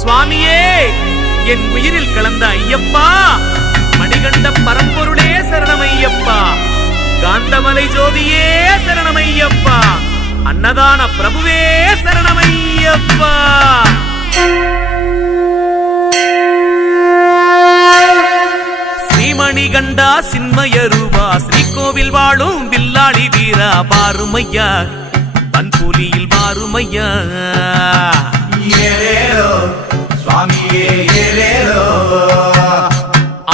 சுவாமியே, என் உயிரில் கலந்த ஐயப்பா, மணிகண்ட பரம்பொருளே சரணமையப்பா, காந்தமலை ஜோதியே சரணமையப்பா, அன்னதான பிரபுவே சரணமையப்பா. ஸ்ரீமணிகண்டா சின்மய ரூபா, ஸ்ரீகோவில் வாழும் வில்லாளி வீரா, பாருமையா பன்புலியில் பாருமையா. சுவாமியே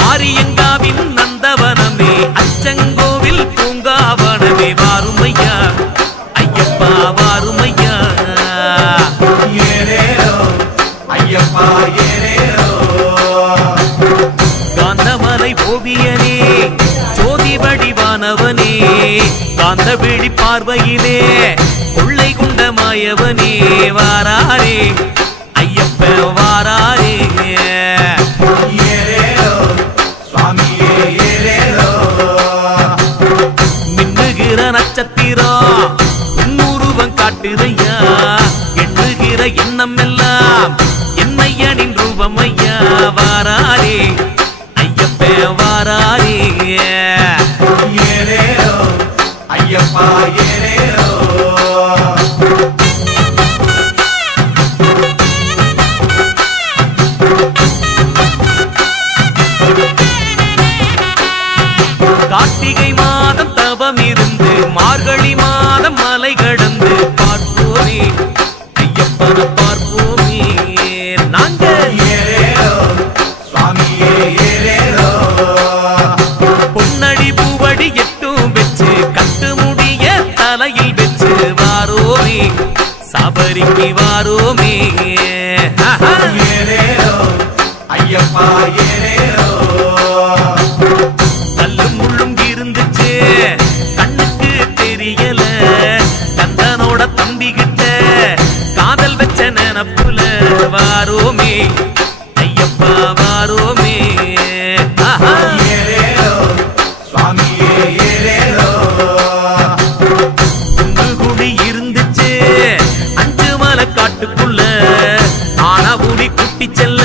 ஆரியங்காவின் நந்தவனமே, அச்சங்கோவில் பூங்காவனமே, வாருமையா ஐயப்பா வாருமையா. ஐயப்பா காந்தமலை ஓவியனே, ஜோதி வடிவானவனே, காந்த விழி பார்வையிலே கொள்ளை குண்ட மாயவனே, வாராரே ஐயப்ப வாராரே. மின்னுகிற நட்சத்திரம் உன்னுருவம் காட்டுதையா, எண்ணுகிற எண்ணம் எல்லாம் என்னையனின் ரூபம் ஐயா, வாராரே ஐயப்ப வாராரே. ஐயப்பா கார்த்திகை மாதம் தவம் இருந்து மார்கழி மாதம் மலை கடந்து பார்ப்போமே ஐயப்பன பார்ப்போமே. நாங்க பொன்னடி பூவடி எட்டும் வச்சு கட்டு முடிய தலையில் வச்சு வாரோமே சபரிக்கு வாரோமே. ஐயப்பா கல்லும் முள்ளும் இருந்துச்சு கண்ணுக்கு தெரியல, கந்தனோட தம்பிகிட்ட காதல் வச்ச நினப்புல வாரோமே ஐயப்பா வாரோமே. குடி இருந்துச்சு அஞ்சு மலை காட்டுக்குள்ள, ஆனபுடி குட்டி செல்ல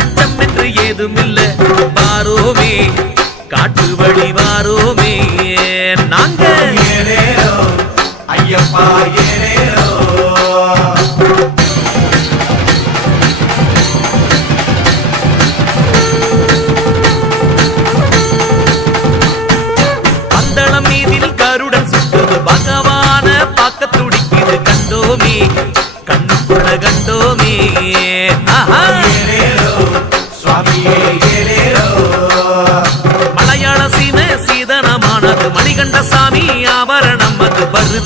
அச்சம் என்று ஏதுமில்ல, வாரோமே காட்டு வழி வாரோமே. நாங்க ஐயப்பா பந்தளம் மீதில் கருடன் சுட்டது, பகவான பார்க்க துடிக்குது, கண்டோமே கண்ணுக்குள்ள கண்டோமே. மலையாள சீன சீதனமானது, மணிகண்ட